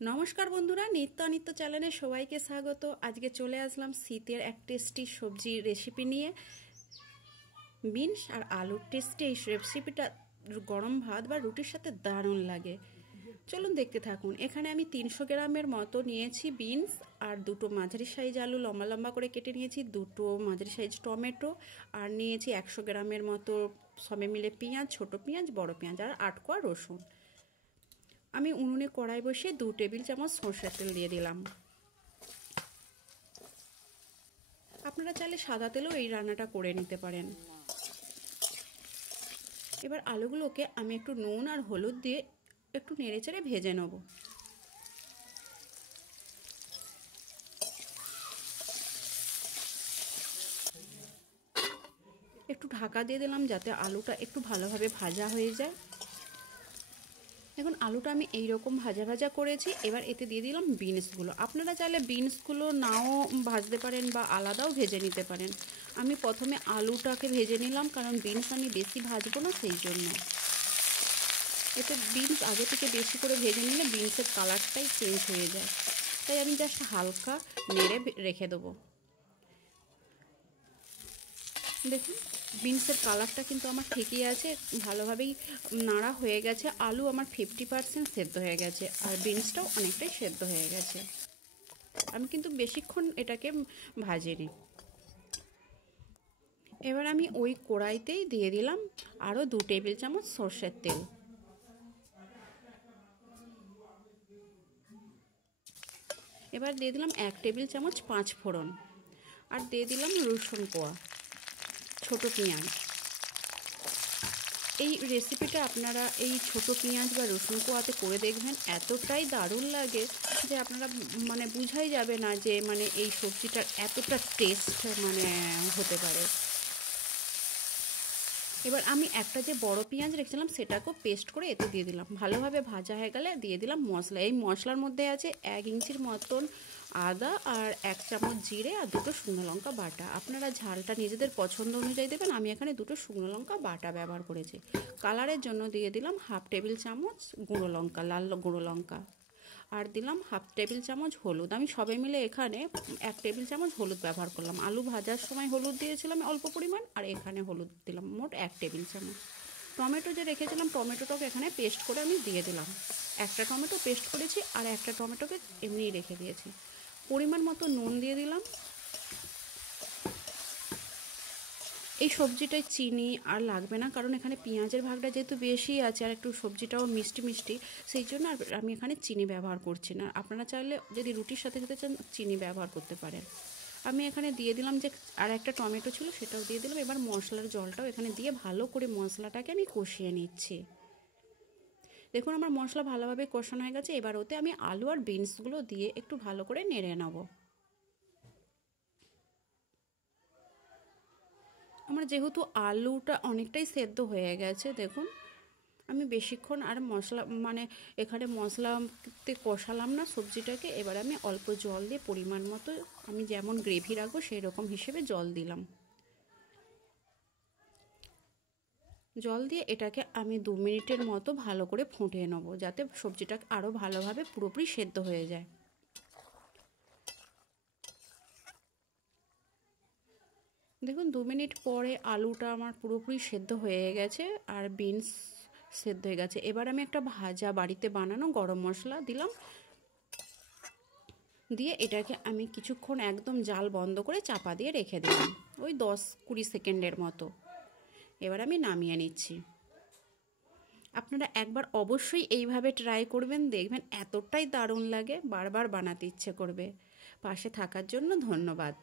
নমস্কার বন্ধুরা, নিত্য চ্যানেলে সবাইকে স্বাগত। আজকে চলে আসলাম শীতের এক টেস্টি সবজি রেসিপি নিয়ে। বিনস আর আলুর টেস্টি এই রেসিপিটা গরম ভাত বা রুটির সাথে দারুণ লাগে। চলুন দেখতে থাকুন। এখানে আমি 300 গ্রামের মতো নিয়েছি বিনস, আর দুটো মাঝারি সাইজ আলু লম্বা লম্বা করে কেটে নিয়েছি, দুটো মাঝারি সাইজ টমেটো, আর নিয়েছি 100 গ্রামের মতো সবে মিলে পেঁয়াজ, ছোট পেঁয়াজ, বড় পেঁয়াজ, আর 8 কোয়া রসুন। আমি উনুনে কড়াই বসিয়ে 2 টেবিল চামচ সরষের তেল দিয়ে দিলাম। আপনারা চাইলে সাদা তেলেও এই রান্নাটা করে নিতে পারেন। এবার আলুগুলোকে আমি একটু নুন আর হলুদ দিয়ে একটু নেড়েচেড়ে ভেজে নেব। একটু ঢাকা দিয়ে দিলাম যাতে আলুটা একটু ভালোভাবে ভাজা হয়ে যায়। এখন আলুটা আমি এইরকম ভাজা ভাজা করেছি। এবার এতে দিয়ে দিলাম বিনসগুলো। আপনারা চাইলে বিনসগুলো নাও ভাজতে পারেন বা আলাদাও ভেজে নিতে পারেন। আমি প্রথমে আলুটাকে ভেজে নিলাম, কারণ বিনস আমি বেশি ভাজবো না, সেই জন্য। এতে বিনস আগে থেকে বেশি করে ভেজে নিলে বিনসের কালারটাই চেঞ্জ হয়ে যায়, তাই আমি জাস্ট হালকা নেড়ে রেখে দেবো। দেখুন, বিনসের কালারটা কিন্তু আমার ঠিকই আছে, ভালোভাবেই নাড়া হয়ে গেছে। আলু আমার 50% সেদ্ধ হয়ে গেছে, আর বিনসটাও অনেকটাই সেদ্ধ হয়ে গেছে। আমি কিন্তু বেশিক্ষণ এটাকে ভাজিনি। এবার আমি ওই কড়াইতেই দিয়ে দিলাম আরও 2 টেবিল চামচ সরষের তেল। এবার দিয়ে দিলাম 1 টেবিল চামচ 5 ফোড়ন, আর দিয়ে দিলাম রসুন কোয়া, ছোট পেঁয়াজ। এই রেসিপিটা আপনারা এই ছোট পেঁয়াজ বা রসুন কোয়াতে করে দেখবেন, এতটাই দারুণ লাগে যে আপনারা বুঝাই যাবে না যে এই সবজিটার এতটা টেস্ট হতে পারে। এবার আমি একটা যে বড় পেঁয়াজ রেখেছিলাম সেটাকেও পেস্ট করে এতে দিয়ে দিলাম। ভালোভাবে ভাজা হয়ে গেলে দিয়ে দিলাম মশলা। এই মশলার মধ্যে আছে 1 ইঞ্চির মতন আদা, আর 1 চামচ জিরে, আর 2টো শুকনো লঙ্কা বাটা। আপনারা ঝালটা নিজেদের পছন্দ অনুযায়ী দেবেন। আমি এখানে 2টো শুকনো লঙ্কা বাটা ব্যবহার করেছি। কালারের জন্য দিয়ে দিলাম 1/2 টেবিল চামচ গুঁড়ো লঙ্কা, লাল গুঁড়ো লঙ্কা, আর দিলাম 1/2 টেবিল চামচ হলুদ। আমি সবে মিলে এখানে 1 টেবিল চামচ হলুদ ব্যবহার করলাম। আলু ভাজার সময় হলুদ দিয়েছিলাম অল্প পরিমাণ, আর এখানে হলুদ দিলাম মোট 1 টেবিল চামচ। টমেটো যে রেখেছিলাম, টমেটোটাকে এখানে পেস্ট করে আমি দিয়ে দিলাম। একটা টমেটো পেস্ট করেছি, আর একটা টমেটোকে এমনিই রেখে দিয়েছি। পরিমাণ মতো নুন দিয়ে দিলাম। এই সবজিটায় চিনি আর লাগবে না, কারণ এখানে পেঁয়াজের ভাগটা যেহেতু বেশি আছে, আর একটু সবজিটাও মিষ্টি মিষ্টি, সেই জন্য আর আমি এখানে চিনি ব্যবহার করছি না। আপনারা চাইলে যদি রুটির সাথে খেতে চান চিনি ব্যবহার করতে পারেন। আমি এখানে দিয়ে দিলাম যে আর একটা টমেটো ছিল, সেটাও দিয়ে দিলাম। এবার মশলার জলটাও এখানে দিয়ে ভালো করে মশলাটাকে আমি কষিয়ে নিচ্ছি। দেখুন, আমার মশলা ভালোভাবে কষানো হয়ে গেছে। এবার ওতে আমি আলু আর বিনসগুলো দিয়ে একটু ভালো করে নেড়ে নেব। আমার যেহেতু আলুটা অনেকটাই সেদ্ধ হয়ে গেছে, দেখুন আমি বেশিক্ষণ আর মশলা এখানে মশলাতে কষালাম না সবজিটাকে। এবার আমি অল্প জল দিয়ে পরিমাণ মতো, আমি যেমন গ্রেভি রাখবো সেই রকম হিসেবে জল দিলাম। জল দিয়ে এটাকে আমি 2 মিনিটের মতো ভালো করে ফুটিয়ে নেব, যাতে সবজিটা আরও ভালোভাবে পুরোপুরি সেদ্ধ হয়ে যায়। দেখুন, 2 মিনিট পরে আলুটা আমার পুরোপুরি সেদ্ধ হয়ে গেছে, আর বিনস সেদ্ধ হয়ে গেছে। এবার আমি একটা ভাজা বাড়িতে বানানো গরম মশলা দিলাম, দিয়ে এটাকে আমি কিছুক্ষণ একদম জাল বন্ধ করে চাপা দিয়ে রেখে দিলাম, ওই 10-20 সেকেন্ডের মতো। এবার আমি নামিয়ে নিচ্ছি। আপনারা একবার অবশ্যই এইভাবে ট্রাই করবেন, দেখবেন এতটাই দারুণ লাগে, বারবার বানাতে ইচ্ছে করবে। পাশে থাকার জন্য ধন্যবাদ।